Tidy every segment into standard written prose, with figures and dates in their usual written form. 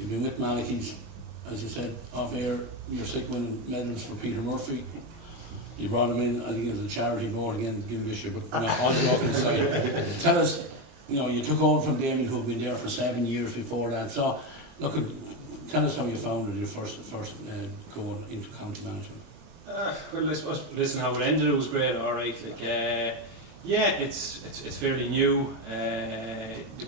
You've been with Malachy's, as you said, off air. You're sick winning medals for Peter Murphy. You brought him in, I think, as a charity vote again, give this year, but all joking aside. Tell us, you took over from Damien, who'd been there for 7 years before that. So, look, tell us how you found it, your first going into county management. Well, I suppose, listen, how it ended, it was great, alright. Yeah, it's fairly new.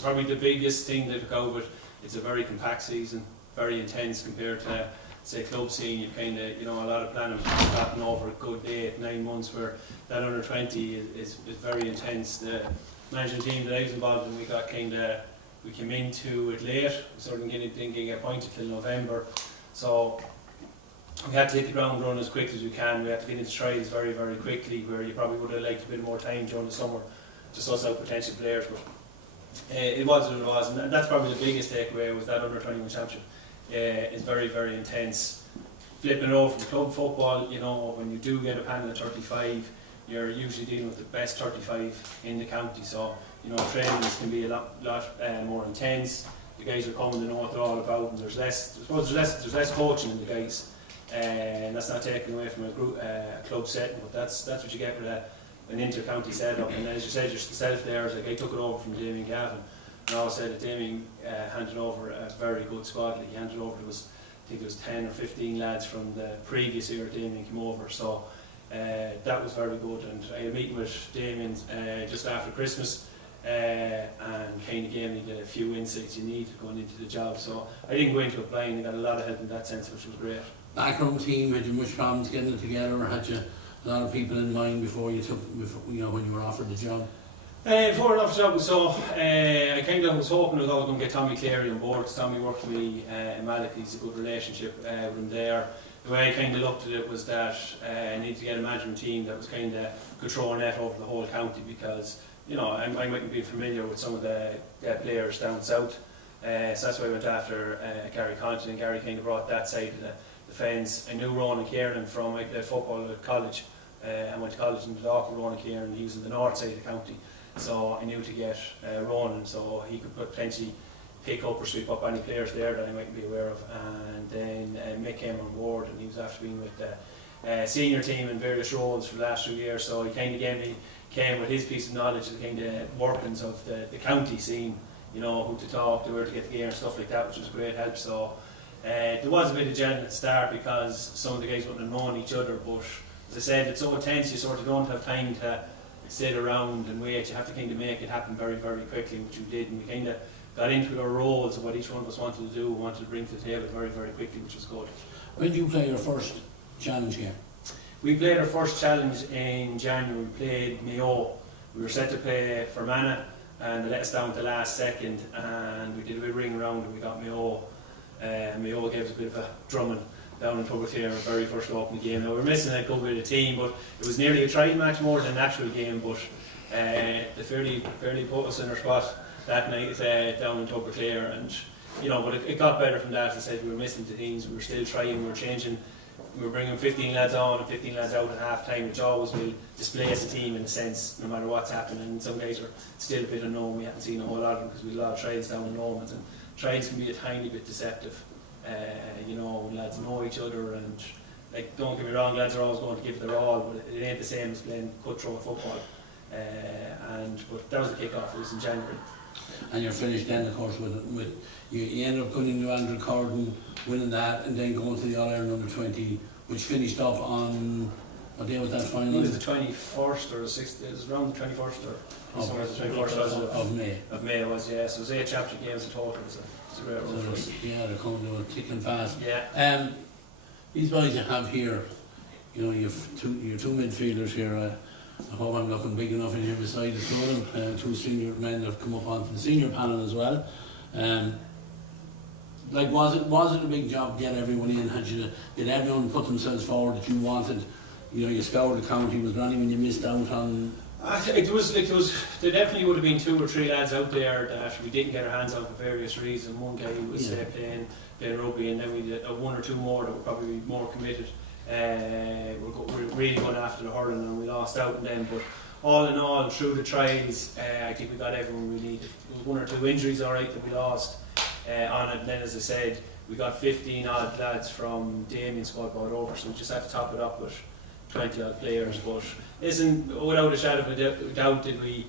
Probably the biggest thing that took over, it's a very compact season, very intense compared to, say, club scene. You've kind of, a lot of planning happening over a good 8-9 months, where that under 20 is very intense. The management team that I was involved in, we came into it late. We sort of didn't get appointed till November, so we had to hit the ground running as quick as we can. We had to get into trials very, very quickly, where you probably would have liked a bit more time during the summer to suss out potential players. But it was what it was, and that's probably the biggest takeaway, was that under 21 championship. It's very, very intense. Flipping it over from club football, when you do get a panel of 35, you're usually dealing with the best 35 in the county. So, trainings can be a lot more intense. The guys are coming to know what they're all about, and there's less coaching in the guys. And that's not taken away from a club setting, but that's what you get with an inter-county setup. And as you said yourself there, I took it over from Ray Gavin. And I always said that Damien handed over a very good squad. He handed over, I think it was 10 or 15 lads from the previous year Damien came over. So that was very good. And I had a meeting with Damien just after Christmas, and kind of gave me the few insights you need going into the job. So I didn't go into it blind. I got a lot of help in that sense, which was great. Backroom team, had you much problems getting it together, or had you a lot of people in mind before when you were offered the job? Before I offered the job, so I kind of was hoping I was going to get Tommy Cleary on board, because Tommy worked with me in Malachy. It's a good relationship with him there. The way I kind of looked at it was that I needed to get a management team that was kind of could throw a net over the whole county, because I mightn't be familiar with some of the players down south. So that's why I went after Gary Conklin, and Gary kind of brought that side of the fence. I knew Ronan Kieran from, I played football at college. I went to college in the Dock with Ronan Kieran. He was in the north side of the county, so I knew to get Ronan, so he could potentially pick up or sweep up any players there that I might be aware of. And then Mick came on board, and he was after being with the senior team in various roles for the last 2 years, so he kind of came with his piece of knowledge of the kind of workings of the county scene, who to talk to, where to get the gear and stuff like that, which was a great help. So there was a bit of gelling at the start, because some of the guys wouldn't have known each other, but as I said, it's so intense, you sort of don't have time to sit around and wait. You have to kind of make it happen very, very quickly, which we did, and we kind of got into our roles of what each one of us wanted to do, wanted to bring to the table very, very quickly, which was good. When did you play your first challenge game? We played our first challenge in January. We played Mayo. We were set to play Fermanagh, and they let us down at the last second, and we did a bit of ring around, and we got Mayo. Mayo gave us a bit of a drumming down in Public here in the very first opening game. Now, we were missing a good bit of team, but it was nearly a trial match more than an actual game. But they fairly put us in our spot that night down in Public here, and but it got better from that. As I said, we were missing the teams. We were still trying. We were changing. We were bringing 15 lads on and 15 lads out at half time, which always will display as a team in a sense, no matter what's happening. And some guys are still a bit unknown. We haven't seen a whole lot of them, because we had a lot of trials down in Norman's, and trials can be a tiny bit deceptive. When lads know each other, and don't get me wrong, lads are always going to give their all, but it ain't the same as playing cutthroat football. But that was the kick-off. It was in January. And you're finished then, of course, with you ended up putting the world record and winning that, and then going to the All-Ireland under 20, which finished up on, what day was that final? It was the 21st or the 6th. It was around the 21st or somewhere. The 21st of May. Of May it was, yeah. So it was 8 championship games in total. It was a great run for us. Yeah, they're coming to thick and fast. Yeah. These boys you have here, you've two midfielders here. I hope I'm looking big enough in here beside the two of them. Two senior men that have come up onto the senior panel as well. Was it a big job to get everyone in? Did everyone put themselves forward that you wanted? You scoured the county. Was there anyone you missed out on? It was. There definitely would have been 2 or 3 lads out there that we didn't get our hands on for various reasons. One guy was playing rugby, and then we did 1 or 2 more that were probably more committed. We're really going after the hurling, and we lost out on them. But all in all, through the trials, I think we got everyone we needed. There was 1 or 2 injuries, all right, that we lost. on it. And then, as I said, we got 15 odd lads from Damien's squad brought over, so we just had to top it up with 20 odd players. But without a shadow of a doubt, did we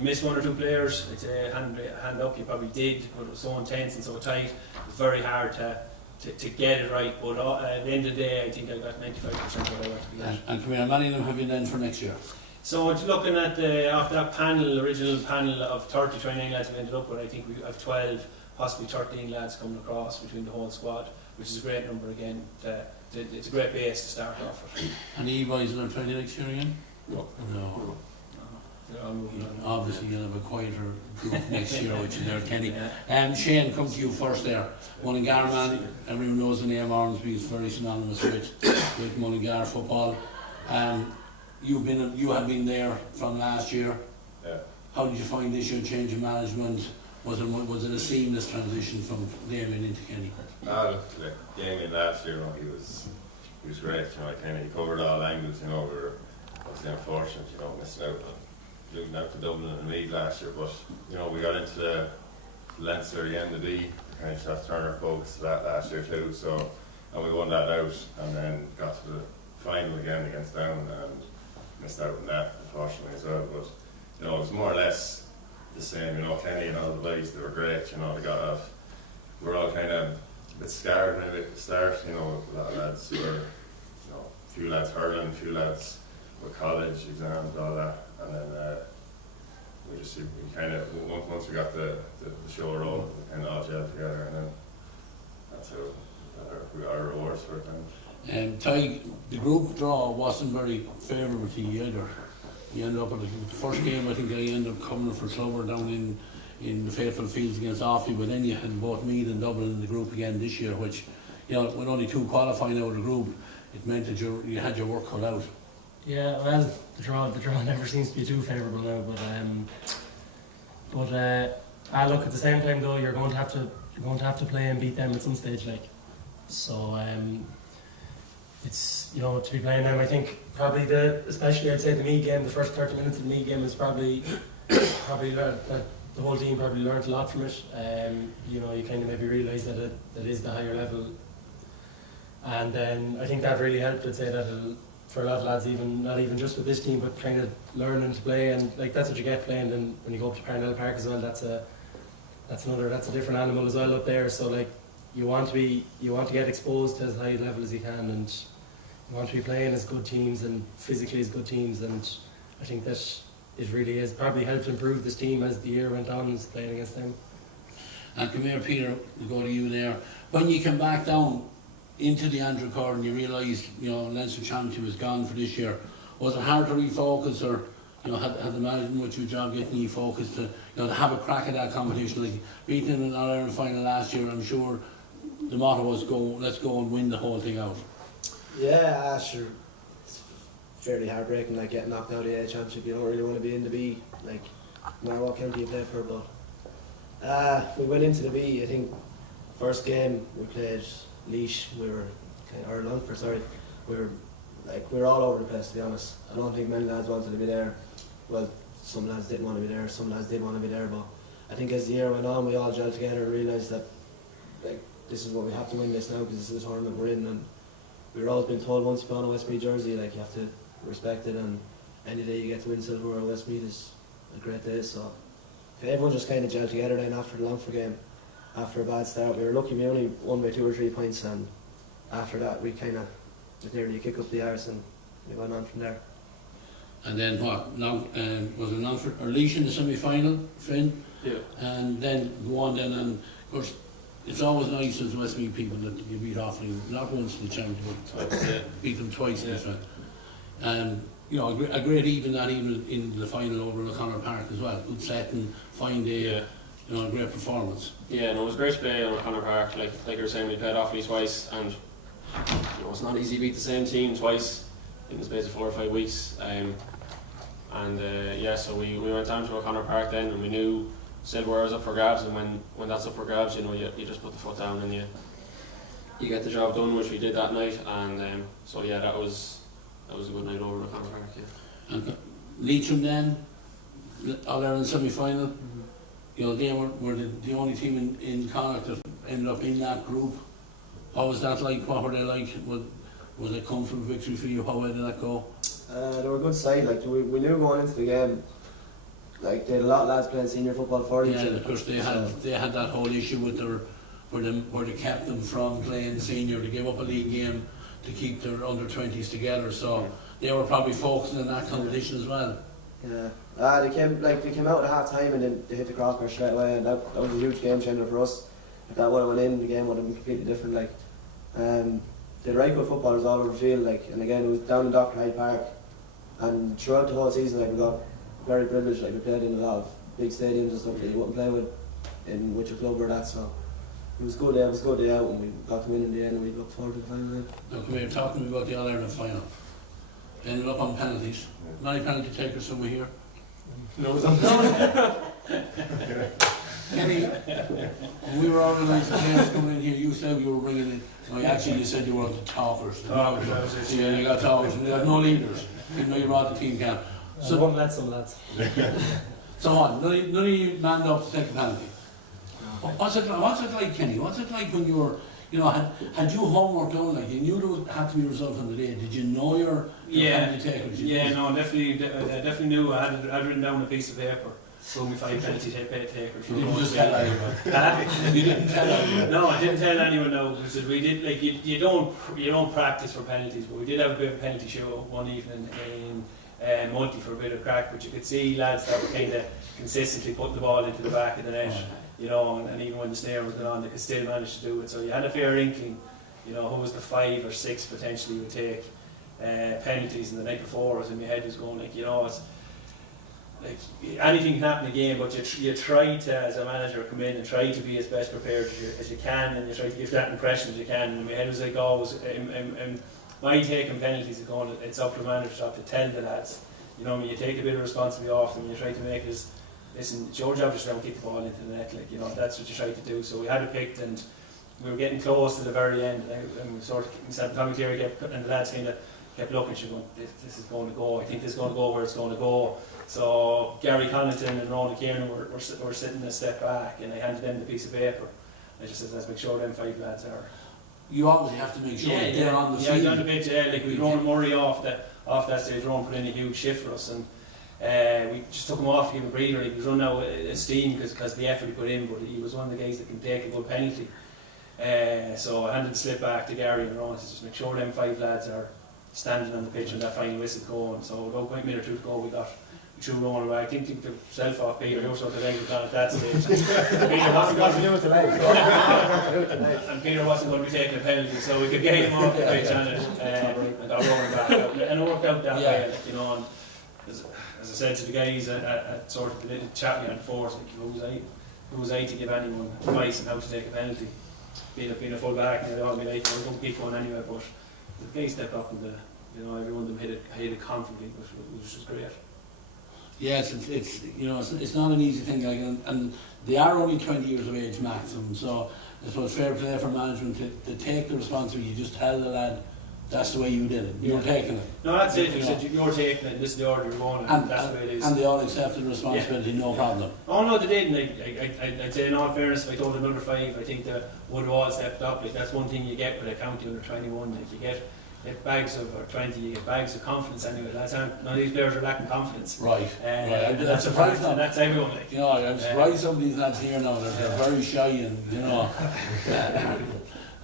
miss one or two players? I'd say hand up, you probably did, but it was so intense and so tight. It was very hard to get it right. But at the end of the day, I think I got 95% what I wanted to get. And how many of them have you then for next year? So looking at after that original panel of 30 training lads we ended up with, I think we have 12, possibly 13 lads coming across between the whole squad, which is a great number again. It's a great base to start off with. And the E-boys will have 20 next year again? No. They're all moving on. Obviously you'll have a quieter group next year, which is there, Kenny. Yeah. Shane, come to you first there. Mullingar, everyone knows the name Ormsby is very synonymous with Mullingar football. You have been there from last year. Yeah. How did you find this year change of management? Was it a seamless transition from Damien into Kenny? Like Damien last year, he was great. He covered all angles. We were obviously unfortunate, missed out on losing out to Dublin in the league last year. But we got into the Leinster, the end of the kind of just have to turn our focus to that last year too. So, and we won that out, and then got to the final again against Browne and missed out on that, unfortunately, as well. But it was more or less the same. Kenny and all the boys, they were great. They got off. We're all kind of a bit scared maybe at the start. A lot of lads were, a few lads hurling, a few lads with college exams, all that, and then we kind of once we got the show rolling, we kind of all gelled together, and then that's how we got our rewards for it. Tige, the group draw wasn't very favourable to you either. You ended up at the first game, I think I ended up coming for Clover down in the Faithful Fields against Duffy, but then you had both Meath and Dublin in the group again this year, which, with only 2 qualifying out of the group, it meant that you had your work cut out. Yeah, well, the draw never seems to be too favourable now, but look, at the same time though, you're going to have to play and beat them at some stage, like. So it's to be playing them. I think probably especially I'd say the Meath game, the first 30 minutes of the Meath game is probably the whole team probably learned a lot from it. You kind of maybe realise that it is the higher level, and then I think that really helped. I'd say that for a lot of lads, not even just with this team, but kind of learning to play, and like that's what you get playing. And when you go up to Parnell Park as well, that's a different animal as well up there. So like you want to get exposed to as high a level as you can, and you want to be playing as good teams and physically as good teams. And I think that it really has probably helped improve this team as the year went on, playing against them. And come here, Peter, we'll go to you there. When you came back down into the Andrew Court and you realised, Leinster Championship was gone for this year, was it hard to refocus, or had the management with your job getting you focused to have a crack at that competition? Like beating an All-Ireland final last year, I'm sure the motto was let's go and win the whole thing out. Yeah, sure. It's fairly heartbreaking, like getting knocked out of the A Championship. You don't really want to be in the B, like no matter what county you play for. But we went into the B. I think first game we played Laois. Or Longford, sorry. We were all over the place, to be honest. I don't think many lads wanted to be there. Well, some lads didn't want to be there. Some lads did want to be there. But I think as the year went on, we all gelled together and realised that this is what we have to win this now, because this is the tournament we're in. And we were always been told once you put on a Westmeath jersey, you have to respect it, and any day you get to win silver or Westmeath is a great day. So everyone just kind of gelled together then after the Longford game. After a bad start, we were lucky we only won by 2 or 3 points, and after that we kind of was nearly a kick up the arse, and we went on from there. And then what? Was it Longford or Laois in the semi-final, Finn? Yeah. And then go on then, and of course it's always nice as Westmeath people that you beat Offaly, not once in the championship, but beat them twice in this one. And a great even in the final over in O'Connor Park as well. Good setting, fine day, a great performance. Yeah, no, it was great to play on O'Connor Park. Like you were saying, we played Offaly twice, and it's not easy to beat the same team twice in the space of 4 or 5 weeks. So we went down to O'Connor Park then, and we knew silver was up for grabs, and when that's up for grabs, you just put the foot down and you get the job done, which we did that night. And that was a good night over at O'Connor Park. Yeah. And Leitrim then, All-Ireland semi-final. you know, they were the only team in Connacht that ended up in that group. How was that like? What were they like? Was it comfort victory for you? How did that go? They were a good side. Like we knew going into the game, like they had a lot of lads playing senior football for each Yeah, other. of course they had that whole issue with where they kept them from playing senior. They gave up a league game to keep their under 20s together. So they were probably focusing on that competition as well. Yeah. They came out at half time and then they hit the crossbar straight away, and that was a huge game changer for us. If that would have went in, the game would have been completely different. Like, they had right good footballers all over the field. Like, and again, it was down in Dr. Hyde Park, and throughout the whole season, like we got very privileged. Like we played in a lot of big stadiums and stuff that you wouldn't play with your club or that. So it was good. It was a good day out, and we got to win in the end, and we looked forward to the final. Now come here, talk to me about the All-Ireland final. Ended up on penalties. Many penalty takers over here. No, Kenny, when we were organising players coming in here, you said you were bringing in. No, actually, you said you were the talkers. Yeah, you got talkers. You got no leaders, even though you brought the team camp. So One lad, some lads. So on, none of you manned up to take a penalty. What's it like, Kenny? What's it like when you were, you know, had you homework done? Like you knew there had to be a result on the day. Did you know your penalty takers? No, definitely knew. I had written down a piece of paper. So me 5 penalty takers. You didn't just tell anyone. You didn't tell anyone. No, I didn't tell anyone. No, because we did like you don't practice for penalties, but we did have a bit of a penalty show one evening in Multi for a bit of crack. But you could see lads that were kind of consistently putting the ball into the back of the net, you know, and even when the snare was going on, they could still manage to do it. So you had a fair inkling, you know, who was the 5 or 6 potentially would take penalties. And the night before, as in my head was going like, you know, it's like anything can happen in a game, but you try to, as a manager, come in and try to be as best prepared as you can, and you try to give that impression as you can. And my head was like always, my taking penalties is going, it's up to the manager to tell the lads, you know, you take a bit of responsibility off them, you try to make it as, listen, it's your job just don't kick the ball into the net, like, you know, that's what you try to do. So we had it picked, and we were getting close to the very end, and we sort of, Tommy Cleary kept, and the lads kind of kept looking, she going, this is going to go, I think this is going to go where it's going to go. So Gary Connaughton and Ronan Kieran were sitting a step back, and I handed them the piece of paper. I just said, let's make sure them 5 lads are. You obviously have to make sure they're on the field. Yeah, on the pitch, like we Ronan Murray off that stage. Ronan put in a huge shift for us, and we just took him off to give him a breather. He was running out of steam because of the effort he put in, but he was one of the guys that can take a good penalty. So I handed the slip back to Gary and Ronan to just make sure them 5 lads are standing on the pitch and that final whistle going. So about a minute or two to go, we threw Ronan away. I think he took himself off Peter. He was sort of leg was down at that stage. Peter wasn't going to do it tonight. And Peter wasn't going to be taking a penalty, so we could get him off the pitch and got Ronan back out. And it worked out that way, like, you know. And as I said to the guys at sort of the little chat we had before, like, who was I to give anyone advice on how to take a penalty? Being a full back, you know, all my life, I was going to kick one anyway, but the guys stepped up and you know, every one of them hit it confidently, but it was just great. Yes, it's you know, it's not an easy thing, like, and they are only 20 years of age maximum, so I suppose fair play for management to take the responsibility. You just tell the lad that's the way you did it. You're taking it. No, that's it. You said you're taking it. This is the order you're going, and that's the way it is. And they all accepted the responsibility, no problem. Oh no, they didn't. I'd say in all fairness, if I told another 5, I think they would have all stepped up. Like that's one thing you get with a county under 21. Like you get bags of, or 20, you get bags of confidence anyway. None of these players are lacking confidence. Right. And that's that's everyone. Like. You know, I'm surprised some of these lads here now, they're very shy and, you know,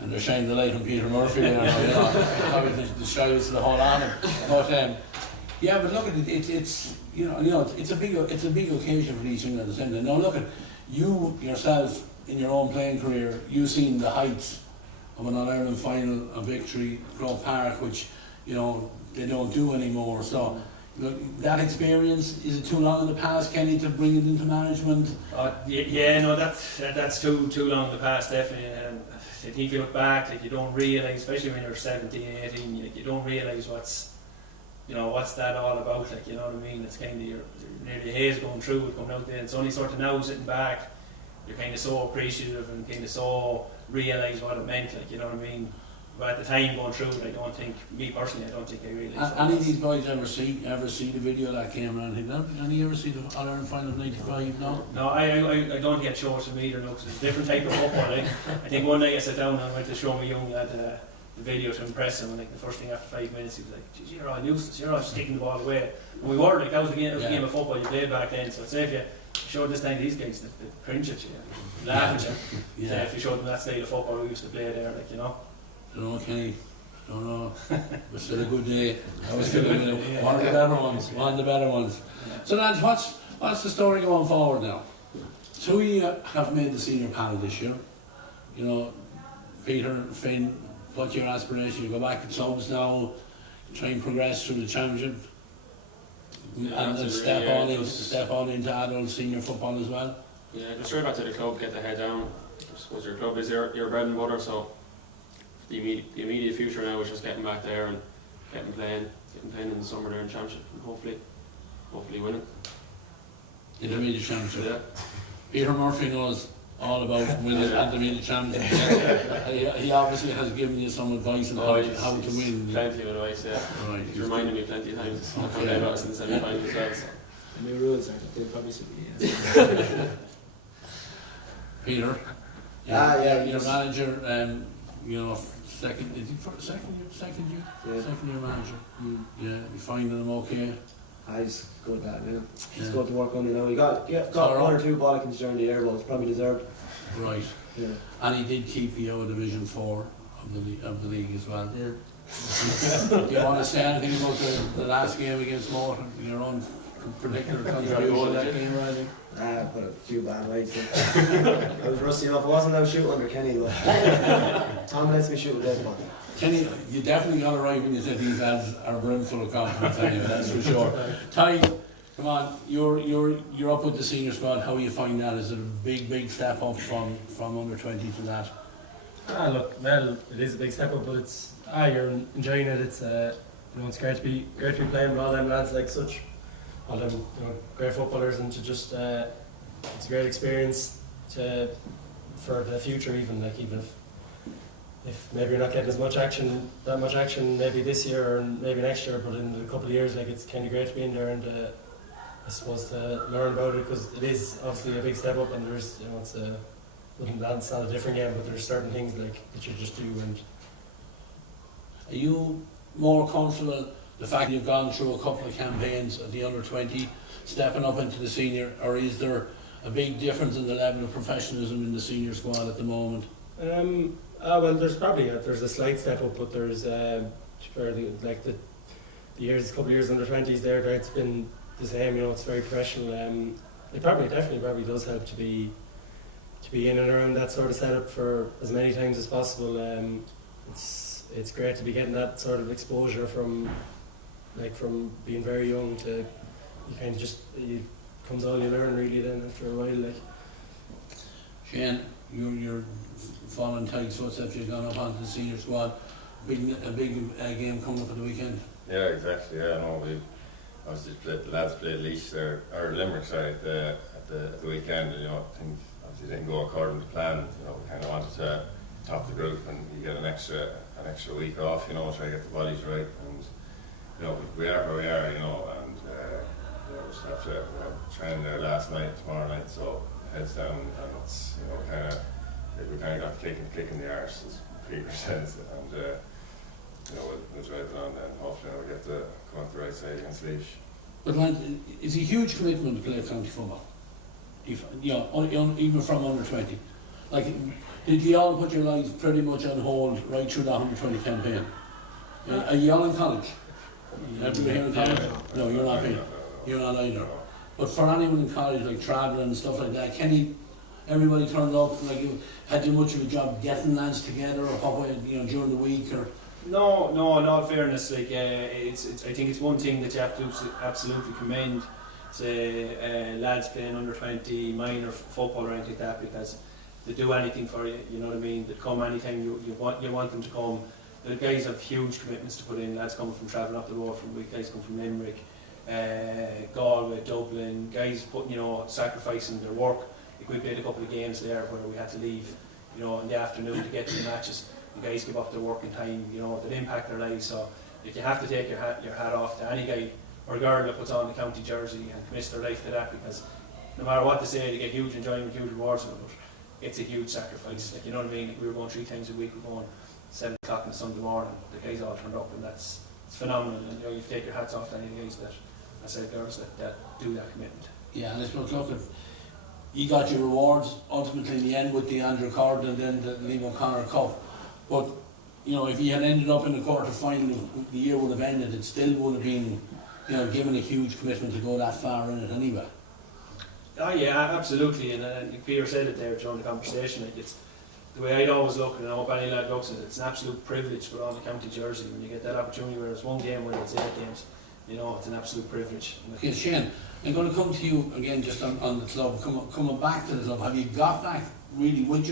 and they're shining the light on Peter Murphy, you know, probably the shyest of the whole army. But, yeah, but look at it, it's you know, it's a big occasion for these young lads. Now look at you yourself in your own playing career, you've seen the heights of an All-Ireland final, a victory, Croke Park, which, you know, they don't do anymore. So, look, that experience, is it too long in the past, Kenny, to bring it into management? No, that's too long in the past, definitely. I think if you look back, like, you don't realise, especially when you're 17, 18, you don't realise what's that all about, like, you know what I mean? It's kind of, you're nearly haze going through it, coming out there, and it's only sort of now sitting back, you're kind of so appreciative and kind of so realise what it meant, like, you know what I mean? But at the time going through it, I don't think I really. Any of these boys ever see the video that came around? Did any ever see the All-Ireland final of '95? No? No, I don't get shows from either, no, because it's a different type of football. I think one night I sat down and I went to show my young lad the video to impress him, and like the first thing after 5 minutes he was like, "Geez, you're all useless, you're all just kicking the ball away." And we were, like, that was a game of football you played back then, so I'd say if you showed this time to these guys, they'd cringe at you, laugh at you. Yeah. If you showed them that style of football we used to play there, like, you know. I don't know, Kenny. I don't know. It was still a good day. I was still one of the better ones. One of the better ones. So lads, what's the story going forward now? Two of you have made the senior panel this year. You know, Peter, Finn, what's your aspiration? You go back to clubs now, try and progress through the championship, and then step on into adult senior football as well. Yeah, go straight back to the club, get the head down. I suppose your club is your bread and butter, so the immediate future now is just getting back there and getting playing in the summer there in championship, and hopefully winning. Intermediate championship. Yeah. Peter Murphy knows all about winning intermediate championship. He obviously has given you some advice on how to win. Plenty of advice, yeah. Right. He's reminded me plenty of times. I've come about us in the semi-final as well. So. The new rules are they'll probably suit me. Peter, your manager, you know, second year manager. Yeah, you finding him okay? He's good at that now. He's Yeah. good to work under now. He got one or two bollockings during the year, but it's probably deserved. Right. Yeah. And he did keep you out of Division 4 of the league as well. Yeah. Do you want to say anything about the last game against Morton? Your own particular contribution to that game, Riley? I put a few bad nights in. I was rusty enough. I wasn't out shooting under Kenny, but Tom lets me shoot with that one. Kenny, you definitely got it right when you said these lads are brimful of confidence anyway, that's for sure. Ty, come on, you're up with the senior squad. How you find that? Is it a big step up from under 20 to that? Look, well, it is a big step up, but it's you're enjoying it. It's it's great to be playing with all them lads, like such all them great footballers, and to just it's a great experience for the future, even if maybe you're not getting that much action maybe this year or maybe next year, but in a couple of years, like, it's kind of great to be in there and I suppose to learn about it, because it is obviously a big step up, and there's it's not a different game, but there's certain things like that you just do. And are you more comfortable the fact you've gone through a couple of campaigns at the under 20, stepping up into the senior, or is there a big difference in the level of professionalism in the senior squad at the moment? Well, there's probably there's a slight step up, but there's the couple of years under 20s there, it's been the same. It's very professional. It definitely does help to be in and around that sort of setup for as many times as possible. It's great to be getting that sort of exposure from being very young to you kind of it comes all you learn really then after a while. Like, Shane, you're following Tyke's footsteps. You've gone up onto the senior squad. A big game coming up at the weekend. Yeah, exactly. Yeah, no, we obviously the lads played Laois there, or Limerick, sorry, at the weekend. And, I think obviously it didn't go according to plan. We kind of wanted to top the group, and you get an extra week off. Try to get the bodies right, and we are where we are. And we just have to train there last night, tomorrow night. So heads down, and it's we kind of got the kick in the arse, as Peter says, and we'll drive it on then. Hopefully we'll get to come out the right side against Laois. But it's a huge commitment to play county football. Even from under 20. Like, did you all put your lives pretty much on hold right through the 120 campaign? Are you all in college? Everybody here in college? No, you're not here. You're not either. But for anyone in college, like travelling and stuff like that, everybody turned up, like, had you much of a job getting lads together, or what way, during the week, or? No, in all fairness, like, I think it's one thing that you have to absolutely commend to lads playing under 20 minor football or anything like that, because they do anything for you, you know what I mean? They come anytime you want them to come. The guys have huge commitments to put in. Lads coming from travelling up the road from week, guys come from Limerick, Galway, Dublin, guys putting, sacrificing their work. Like, we played a couple of games there where we had to leave, in the afternoon to get to the matches. the guys give up their working time, you know, that impact their lives. So if you have to take your hat off to any guy or girl that puts on the county jersey and commits their life to that, because no matter what they say, they get huge enjoyment, huge rewards from it, but it's a huge sacrifice. Like, you know what I mean? Like, we were going 3 times a week, we were going 7 o'clock on a Sunday morning, the guys all turned up, and it's phenomenal. And you know, you take your hats off to any guys that, I said, girls that do that commitment. Yeah, and I suppose, look, you got your rewards ultimately in the end with the Andrew Cord and then the Liam O'Connor Cup. But, you know, if you had ended up in the quarter final, the year would have ended, it still would have been, you know, given a huge commitment to go that far in it anyway. Oh yeah, absolutely. And Peter said it there during the conversation. Like, it's the way I'd always look, and I hope any lad looks at it. It's an absolute privilege to put on the county jersey when you get that opportunity. Where it's 1 game, where it's 8 games, you know, it's an absolute privilege. Okay, Shane, I'm going to come to you again just on the club. Coming back to the club, have you got back really with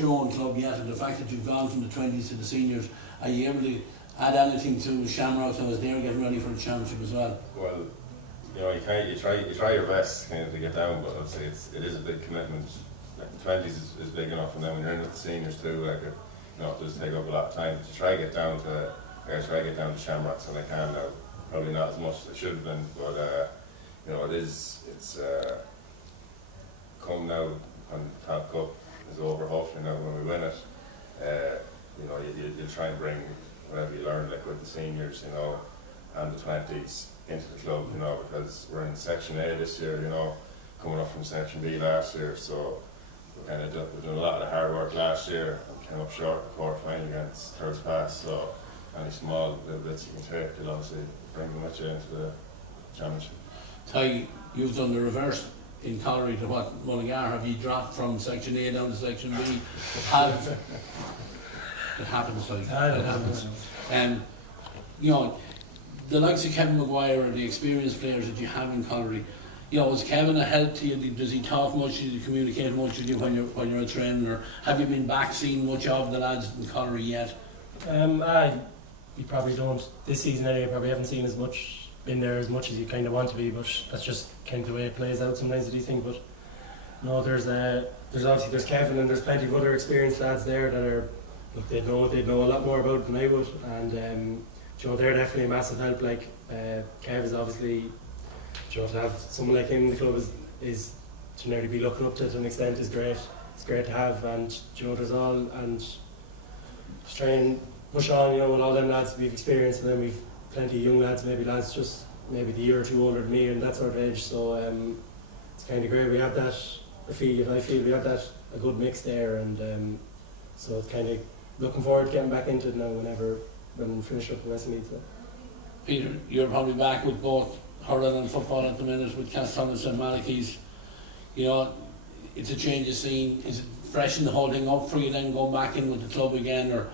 your own club yet? And the fact that you've gone from the 20s to the seniors, are you able to add anything to Shamrock as they're getting ready for the championship as well? Well, you know, you try your best kind of to get down, but I'd say it is a big commitment. Like the 20s is big enough, and then when you're in with the seniors too, like you know, it does take up a lot of time to try to get down to. I try to get down to Shamrocks when I can now. Probably not as much as I should have been, but you know, it's come now when the Top Cup is over. Hopefully now when we win it, you know, you'll try and bring whatever you learned, like with the seniors, you know, and the 20s into the club, you know, because we're in Section A this year, you know, coming up from Section B last year, so we've done a lot of the hard work last year and came up short in the quarter final against Thirds Pass, so any small little bits you can take, you'll obviously bring them with you into the championship. Ty, you've done the reverse in Colliery to what Mullingar. Have you dropped from Section A down to Section B? It happens, like, it happens. You know, the likes of Kevin Maguire and the experienced players that you have in Colliery, you know, is Kevin a help to you? Does he talk much? Does he communicate much with you when you're a training? Or have you been back seeing much of the lads in Colliery yet? You probably don't this season anyway. Probably haven't seen as much, been there as much as you kind of want to be, but that's just kind of the way it plays out sometimes with these things. But no, there's obviously Kevin and there's plenty of other experienced lads there that are, look, they'd know a lot more about it than I would, and you know, they're definitely a massive help. Like Kev is obviously, you know, to have someone like him in the club is to nearly be looking up to an extent is great. It's great to have, and you know, there's all, and just try and push on, you know, with all them lads we've experienced, and then we've plenty of young lads, maybe lads just maybe the year or two older than me and that sort of age. So it's kind of great. We have that. I feel we have that a good mix there, and so it's kind of looking forward to getting back into it now when we finish up the rest of the league. So. Peter, you're probably back with both hurling and football at the minute with Castleton and Malachy's. You know, it's a change of scene. Is it freshen the whole thing up for you then going back in with the club again, or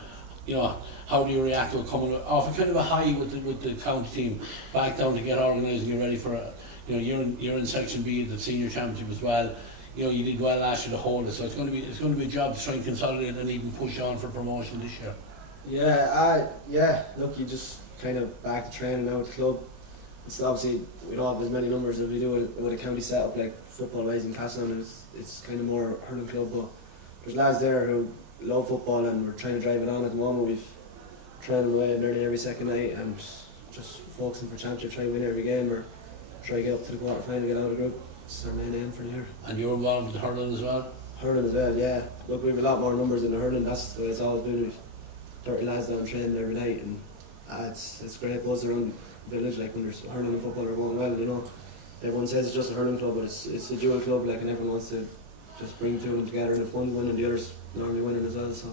you know, how do you react to it coming off a kind of a high with the county team back down to get organised and get ready for a, you know, you're in Section B of the senior championship as well. You know, you did well last year to hold it, so it's going to be a job to try and consolidate and even push on for promotion this year. Yeah. Look, you just kind of back to training now with the club. It's obviously we don't have as many numbers as we do with a county setup like football wise in Castleton. It's kind of more a hurling club, but there's lads there who love football and we're trying to drive it on at the moment. We've trained away nearly every second night and just focusing for championship, trying to win every game or try to get up to the quarter final, get out of the group. It's our main aim for the year. And you're involved with hurling as well? Hurling as well, yeah. Look, we have a lot more numbers in the hurling. That's the way it's always been. We've 30 lads down training every night, and it's great buzz around the village. Like when there's hurling and football are going well, you know. Everyone says it's just a hurling club, but it's a dual club, like, and everyone wants to just bring two of them together, and if one wins, the others normally winning as well. So.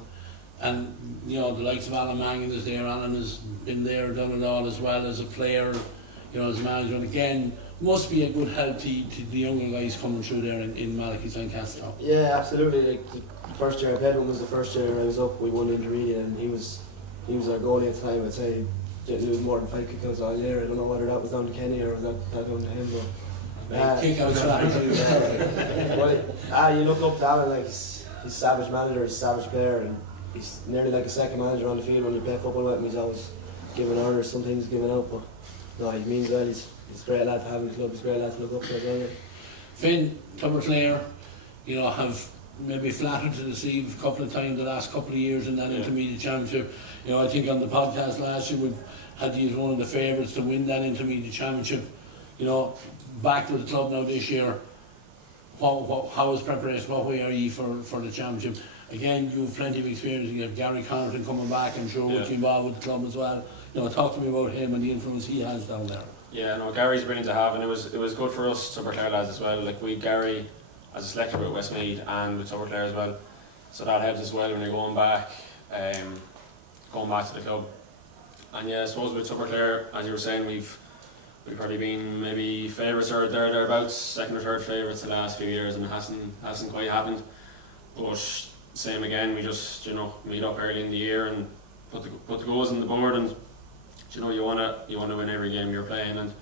And you know, the likes of Alan Mangan is there. Alan has been there, done it all as well as a player, you know, as a manager. And again, must be a good help to the younger guys coming through there in Malachy's and Castro. Yeah, absolutely. Like the first year I played him was the first year I was up. We won intermediate, and he was our goalie at the time. I'd say didn't lose more than 5 kickouts all year. I don't know whether that was down to Kenny or was that down to him, but. Kickouts. Well, you look up to Alan, like he's a savage manager, he's a savage player, and he's nearly like a second manager on the field when you play football with him. He's always giving orders, sometimes giving out, but no, he means well. He's a great lad to have in the club. He's a great lad to look up to as well. Finn, Clubber player, you know, have maybe flattered to receive a couple of times the last couple of years in that intermediate championship. You know, I think on the podcast last year we had you as one of the favourites to win that intermediate championship. You know, back to the club now this year. How is preparation? What way are you for the championship? Again, you have plenty of experience. You have Gary Connaughton coming back, I'm sure, with you involved with the club as well. You know, talk to me about him and the influence he has down there. Yeah, no, Gary's brilliant to have, and it was good for us Tubber Clare lads as well. Like we had Gary as a selector with Westmeath and with Tubber Clare as well, so that helps as well when you're going back to the club. And yeah, I suppose with Tubber Clare, as you were saying, we've probably been maybe favourites or thereabouts, second or third favourites the last few years, and it hasn't quite happened. But same again, we just meet up early in the year and put the goals on the board, and you want to win every game you're playing, and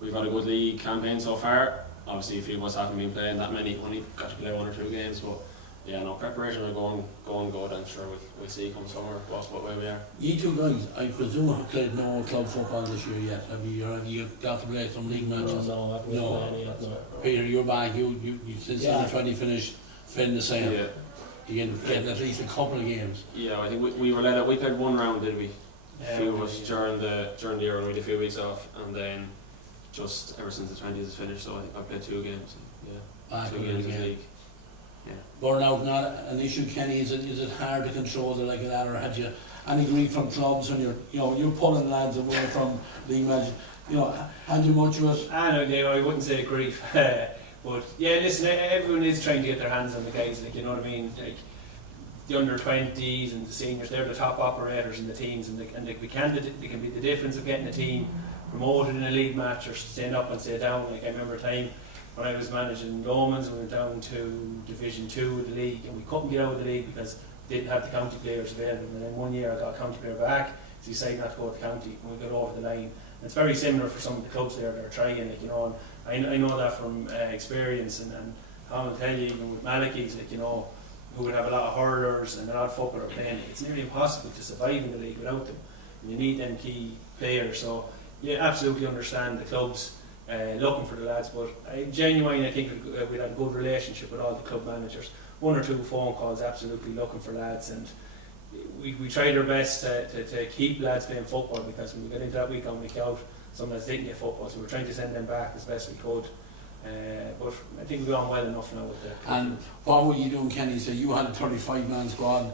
we've had a good league campaign so far. Obviously a few of us haven't been playing that many, only got to play 1 or 2 games, but yeah, no, preparation are going good. I'm sure we'll see come summer what way we are. You two guys, I presume, have played no club football this year yet. Have you got to play some league matches? No, I haven't played any yet, no. Peter, you're back, you since the U20 finished, Finn the same. Yeah. You can get at least a couple of games. Yeah, I think we were let out. We played 1 round, did we? A few of us during the year when we had a few weeks off, and then just ever since the 20s is finished, so I think I played 2 games. Yeah, Back 2 games in the league. Yeah. Burnout not an issue, Kenny. Is it hard to control it like that, or had you any grief from clubs when you're pulling lads away from league matches? Had you much of it? I wouldn't say grief, but yeah, listen, everyone is trying to get their hands on the guys. Like, you know what I mean? Like the under 20s and the seniors, they're the top operators in the teams, and they can be the difference of getting a team promoted in a league match or staying up and stay down. Like I remember a time when I was managing Romans, we went down to Division 2 of the league, and we couldn't get out of the league because we didn't have the county players available. And then one year I got a county player back, so he decided not to go to county, and we got over the line. And it's very similar for some of the clubs there that are trying, like, and I know that from experience, and I'll tell you, even with Malachy's, like, who would have a lot of hurlers and a lot of football playing, it's nearly impossible to survive in the league without them. And you need them key players. So you absolutely understand the clubs looking for the lads, but I think we had a good relationship with all the club managers. 1 or 2 phone calls, absolutely looking for lads, and we tried our best to keep lads playing football, because when we got into that week on week out, some lads didn't get football, so we're trying to send them back as best we could. But I think we've gone well enough now with the. And what were you doing, Kenny? So you had a 35-man squad.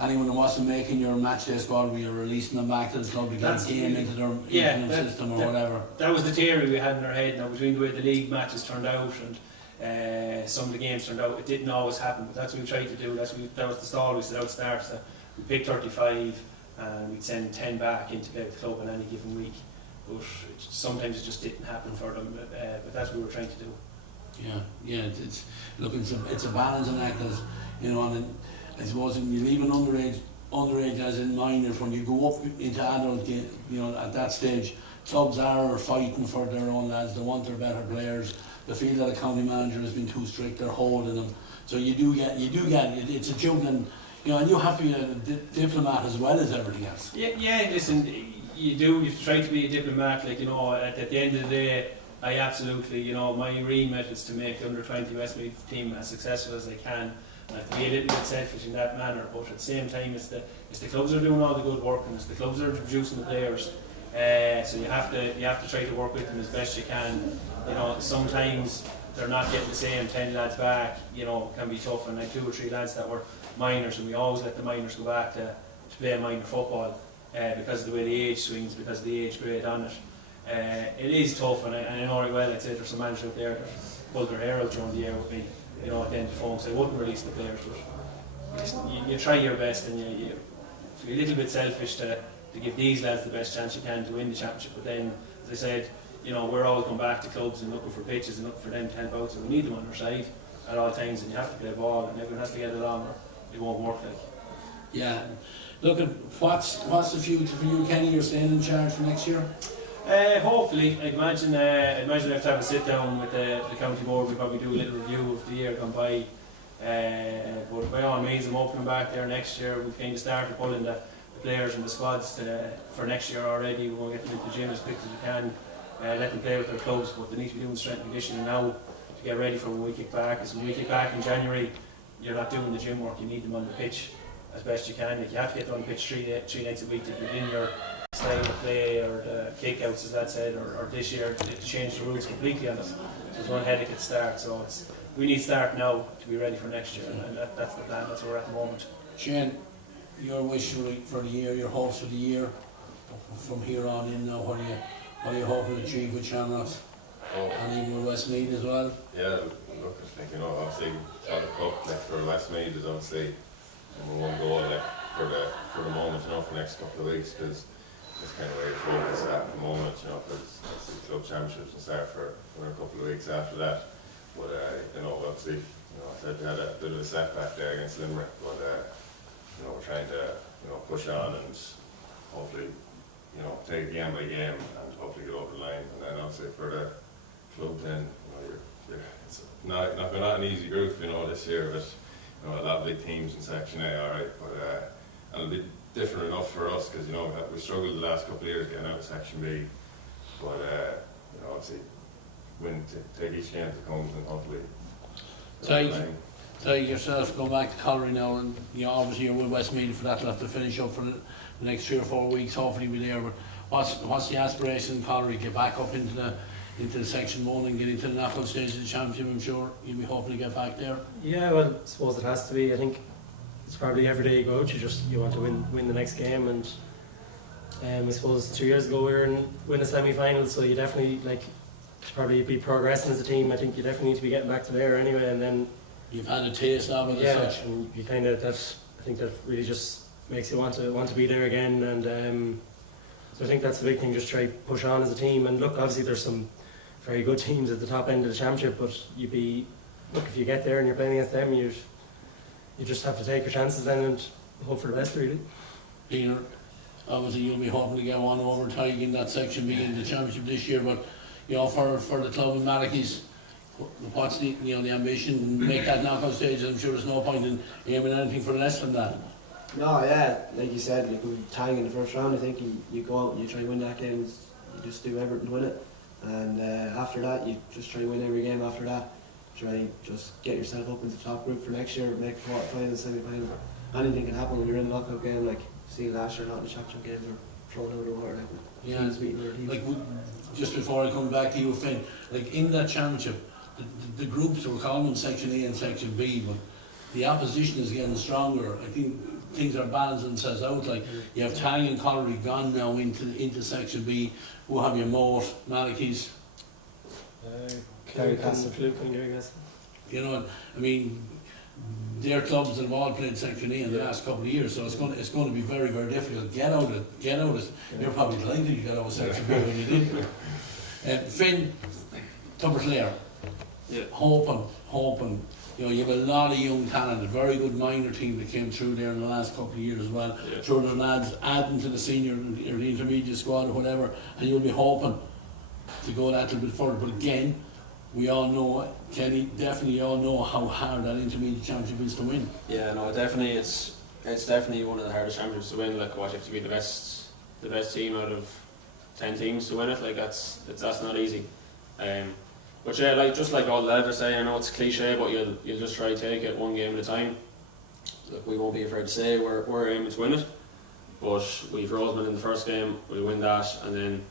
Anyone who wasn't making your match day squad, we were releasing them back to the club to get a game into their system or whatever. That was the theory we had in our head. Now, between the way the league matches turned out and some of the games turned out, it didn't always happen, but that's what we tried to do. That was the stall we set out start. So we picked 35 and we'd send 10 back into the club in any given week. But sometimes it just didn't happen for them. But that's what we were trying to do. Yeah. It's a balancing act, as and I suppose when you leave an underage as in minors, when you go up into adult, at that stage, clubs are fighting for their own lads. They want their better players. They feel that a county manager has been too strict. They're holding them. So you do get it's a juggling, and you have to be a diplomat as well as everything else. Yeah. Listen, you have to try to be a diplomat. Like, at the end of the day, I absolutely, my remit is to make the under 20 Westmeath team as successful as they can. I have to be a little bit selfish in that manner, but at the same time, it's the clubs are doing all the good work, and it's the clubs that are producing the players. So you have to try to work with them as best you can. Sometimes they're not getting the same 10 lads back. Can be tough, and like 2 or 3 lads that were minors, and we always let the minors go back to play minor football because of the way the age swings, because of the age grade on it. It is tough, and I know very well. I'd say there's some managers out there that pulled their hair out during the year with me. At the end of the phone, so they wouldn't release the players, but you try your best, and you're a little bit selfish to give these lads the best chance you can to win the championship. But then, as I said, we're all going back to clubs and looking for pitches and looking for them to help out, so we need them on our side at all times, and you have to play ball, and everyone has to get along, or it won't work. Yeah. Look at what's the future for you, Kenny? You're staying in charge for next year? Hopefully, I'd imagine I have to have a sit down with the county board. We'll probably do a little review of the year gone by. But by all means, I'm opening back there next year. We've kind of started pulling the players and the squads for next year already. We'll get them into the gym as quick as we can. Let them play with their clubs, but they need to be doing strength and conditioning now to get ready for when we kick back. As when we kick back in January, you're not doing the gym work. You need them on the pitch as best you can. Like, you have to get them on the pitch three nights a week to get in your style of play, or the kickouts, as that said, or this year to change the rules completely on us. So it's one headache at start. So we need to start now to be ready for next year, and that's the plan. That's where we're at the moment. Shane, your wish for the year, your hopes for the year, from here on in now, what are you hoping to achieve with Shamrocks? Oh, And even with Westmeath as well? yeah, look, I think, obviously, top of the cup, like, for Westmeath is obviously number one goal, like, for the moment, for the next couple of weeks, because it's kind of where your focus is at the moment, because obviously club championships will start for a couple of weeks after that. But, obviously, I said we had a bit of a setback there against Limerick, but, we're trying to, push on and hopefully, take it game by game and hopefully get over the line. And then obviously for the club then, it's not an easy group, this year, but, a lot of big teams in Section A, alright, but, and it'll be different enough for us, because, we struggled the last couple of years getting out of Section B, but, obviously, take each game that comes and hopefully get over the line. Tige, yourself, go back to Colliery now, and obviously you're with Westmeath for that. You'll have to finish up for the next 3 or 4 weeks, hopefully be there. But what's the aspiration in Colliery? Get back up into the Section 1 and get into the knockout stage of the championship. I'm sure you'll be hoping to get back there. Yeah, well, I suppose it has to be. I think it's probably every day you go out, you want to win the next game, and I suppose 2 years ago we were in a semi-final, so you definitely probably be progressing as a team. I think you definitely need to be getting back to there anyway, and then You've had a taste of it as such. and you kind of I think that really just makes you want to be there again, and so I think that's the big thing. Just try push on as a team, and look, obviously there's some very good teams at the top end of the championship, but if you get there and you're playing against them, you just have to take your chances then and hope for the best, really. Peter, obviously you'll be hoping to get one over Tige in that Section B in the championship this year, but for the club in Malachy's, what's the ambition? Make that knockout stage. I'm sure there's no point in aiming anything for less than that. No, yeah, like you said, with tying in the first round, I think you go out and you try to win that game. You just do everything to win it, and after that, you just try to win every game after that. Try just get yourself up into the top group for next year, make the quarter-final, semi-final. Anything can happen when you're in a knockout game, like seeing last year, not in the championship game, they're thrown out of the water. Yeah, just before I come back to you, Finn, in that championship, the groups were calling them Section A and Section B, but the opposition is getting stronger. I think things are balancing themselves out. You have Tang and Colliery gone now into Section B. Who have you Moat, Malachy's? Kerry Castle, Their clubs have all played Section A in the last couple of years, so it's going to be very, very difficult. Get out of it. You're probably delighted you got out of Section B when you did. Finn, Tubberclare. Yeah. Hoping. You have a lot of young talent, a very good minor team that came through there in the last couple of years as well. Yeah. Sure, there's lads adding to the senior or the intermediate squad or whatever, and you'll be hoping to go that little bit further. But again, we all know, Kenny, definitely all know how hard that intermediate championship is to win. Yeah, no, definitely it's definitely one of the hardest championships to win. You have to be the best team out of 10 teams to win it. That's not easy. But yeah, just like all the lads are saying, I know it's cliche, but you'll just try to take it one game at a time. Look, we won't be afraid to say we're aiming to win it, but we've Roseman in the first game, we'll win that, and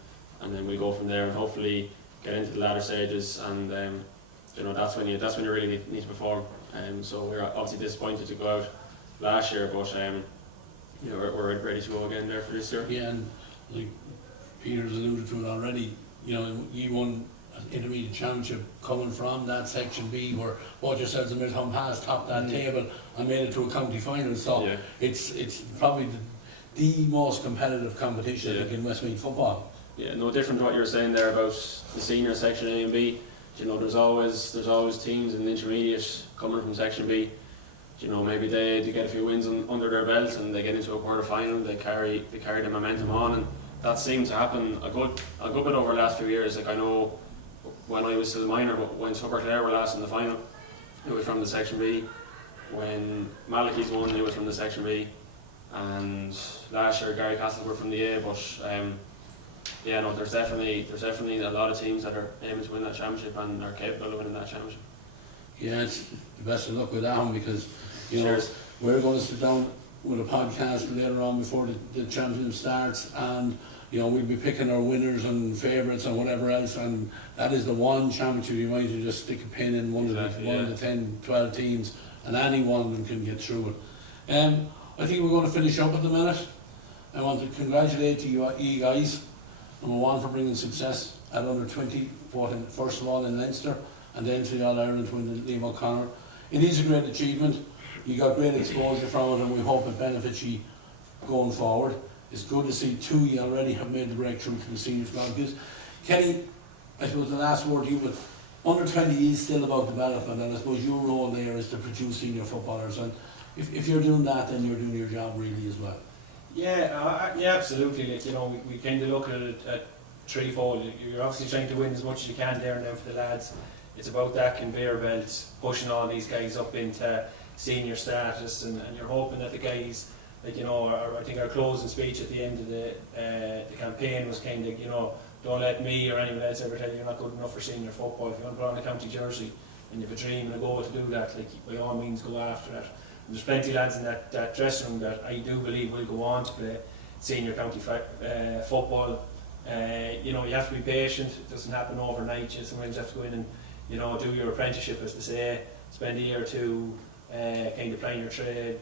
then we go from there and hopefully get into the latter stages, and that's when you really need to perform. So we're obviously disappointed to go out last year, but we're ready to go again there for this year. Yeah, and Peter's alluded to it already. You won intermediate championship coming from that Section B, where both yourselves and Milltown Pass topped that table and made it to a county final. So yeah. It's probably the most competitive competition, I think, in Westmeath football. Yeah, no different to what you were saying there about the senior Section A and B. There's always teams in the intermediate coming from Section B. Maybe they get a few wins under their belt and they get into a quarter final. They carry the momentum on, and that seems to happen a good bit over the last few years. I know when I was still minor, but when Tubberclare were last in the final, it was from the Section B. When Malachy's won, it was from the Section B. And last year, Gary Castle were from the A. But there's definitely a lot of teams that are aiming to win that championship and are capable of winning that championship. Yeah, it's the best of luck with that one, because, you know, Cheers. we're going to sit down with a podcast later on before the championship starts, and, you know, we'll be picking our winners and favourites and whatever else, and that is the one championship you might just stick a pin in one Exactly, of the 10, 12 teams, and any one of them can get through it. I think we're going to finish up at the minute. I want to congratulate you guys, number one, for bringing success at under 20, first of all in Leinster, and then to the All-Ireland win Liam O'Connor. It is a great achievement. You got great exposure from it, and we hope it benefits you going forward. It's good to see two you already have made the breakthrough to the senior squad. Because Kenny, I suppose the last word to you, but under 20 is still about development, and I suppose your role there is to produce senior footballers, and if you're doing that, then you're doing your job really as well. Yeah, yeah, absolutely. Like, you know, we kind of look at it at threefold. You're obviously trying to win as much as you can there and then for the lads. It's about that conveyor belt, pushing all these guys up into senior status, and you're hoping that the guys, like, you know, I think our closing speech at the end of the campaign was kind of, you know, don't let me or anyone else ever tell you you're not good enough for senior football. If you want to put on a county jersey and you have a dream and a goal to do that, like, by all means go after that. And there's plenty of lads in that dressing room that I do believe will go on to play senior county football. You know, you have to be patient. It doesn't happen overnight. You sometimes have to go in and, you know, do your apprenticeship, as they say, spend a year or two kind of playing your trade,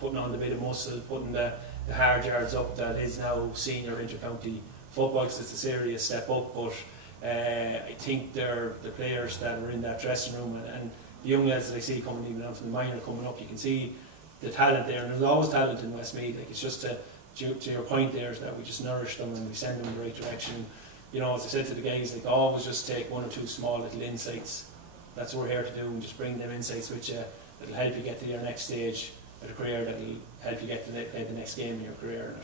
putting on the bit of muscle, putting the hard yards up that is now senior inter-county football, because it's a serious step up. But I think they're the players that are in that dressing room, and the young lads that I see coming even out from the minor coming up, you can see the talent there, and there's always talent in Westmeath. Like, it's just to your point there, is that we just nourish them and we send them in the right direction. You know, as I said to the guys, like, always just take one or two small little insights. That's what we're here to do, and just bring them insights with you that'll help you get to your next stage of a career, that'll help you get to play the next game in your career.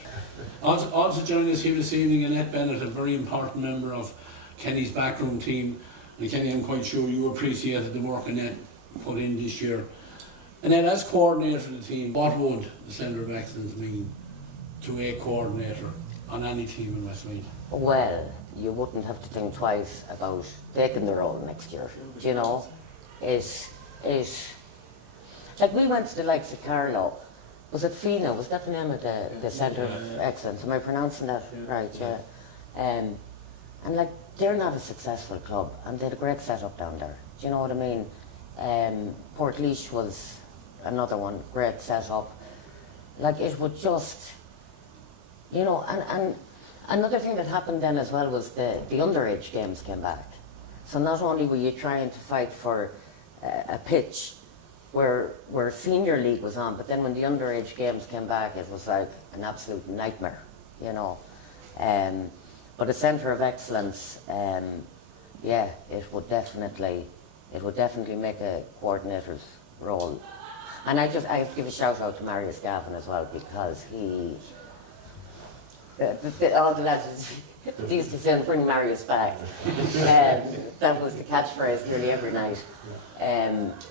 Also joining us here this evening, Annette Bennett, a very important member of Kenny's backroom team. And Kenny, I'm quite sure you appreciated the work Annette put in this year. Annette, as coordinator of the team, what would the Centre of Excellence mean to a coordinator on any team in Westmeath? Well, you wouldn't have to think twice about taking the role next year. Do you know? Like, we went to the likes of Carlow. Was it FINA? Was that the name of the Centre of Excellence? Am I pronouncing that right? Yeah. And like, they're not a successful club, and they had a great setup down there. Do you know what I mean? Portlaoise was another one, great setup. Like, it would just, you know, and another thing that happened then as well was the underage games came back. So not only were you trying to fight for a pitch where senior league was on, but then when the underage games came back, it was like an absolute nightmare, you know. But a Centre of Excellence, yeah, it would definitely make a coordinator's role. And I have to give a shout out to Marius Gavin as well, because all the lads used to say, bring Marius back. That was the catchphrase nearly every night.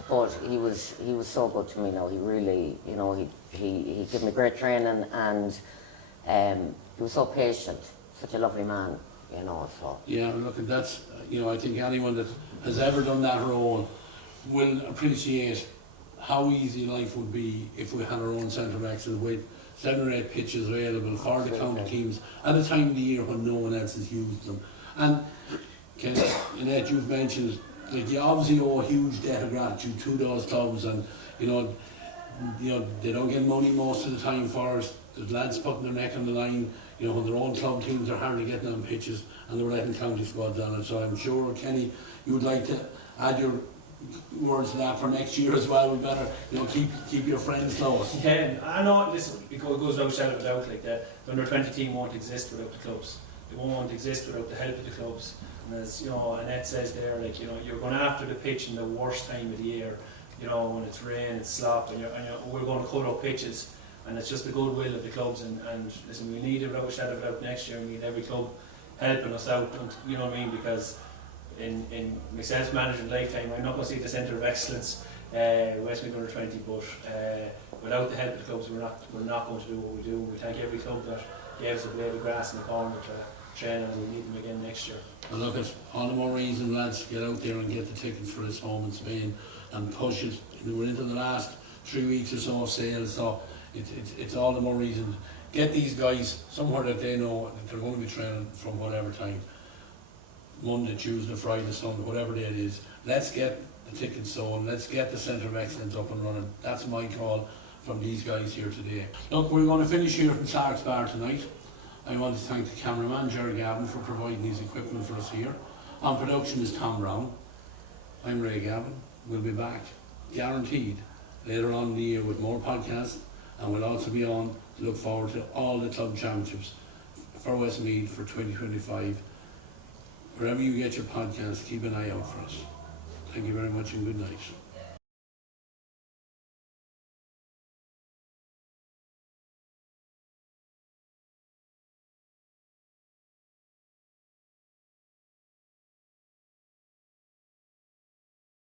But he was so good to me. Now, he really, you know, he gave me great training, and he was so patient. Such a lovely man, you know. So yeah, look, that's, you know, I think anyone that has ever done that role will appreciate how easy life would be if we had our own Centre of Excellence with 7 or 8 pitches available for the county teams at a time of the year when no one else has used them. And Annette, you've mentioned, like, you obviously owe a huge debt of gratitude to those clubs, and you know they don't get money most of the time for it. There's lads putting their neck on the line, you know, when their own club teams are hardly getting on pitches and they're letting county squads on it. So I'm sure, Kenny, you would like to add your words to that for next year as well. We better, you know, keep your friends close. Yeah, I know. Listen, it goes without saying without, like, the under 20 team won't exist without the clubs. It won't exist without the help of the clubs. And as you know, Annette says there, like, you know, you're going after the pitch in the worst time of the year. You know, when it's rain, it's slop, and we're going to cut up pitches. And it's just the goodwill of the clubs, and listen, we need it without a shadow of a doubt next year. We need every club helping us out, and, you know what I mean, because in myself management lifetime, I'm not going to see the Centre of Excellence Westmeath under 20, but without the help of the clubs, we're not going to do what we do. We thank every club that gave us a blade of grass in the corner to train, and we need them again next year. And look, it's all the more reason, lads, to get out there and get the tickets for this home in Spain. and push it. We're into the last 3 weeks or so of sales, so it's all the more reason. Get these guys somewhere that they know that they're going to be training from whatever time. Monday, Tuesday, Friday, Sunday, whatever day it is. Let's get the tickets sold. Let's get the Centre of Excellence up and running. That's my call from these guys here today. Look, we're going to finish here from Clark's Bar tonight. I want to thank the cameraman, Ray Gavin, for providing his equipment for us here. On production is Tom Browne. I'm Ray Gavin. We'll be back, guaranteed, later on in the year with more podcasts, and we'll also be on to look forward to all the club championships for Westmeath for 2025. Wherever you get your podcasts, keep an eye out for us. Thank you very much and good night.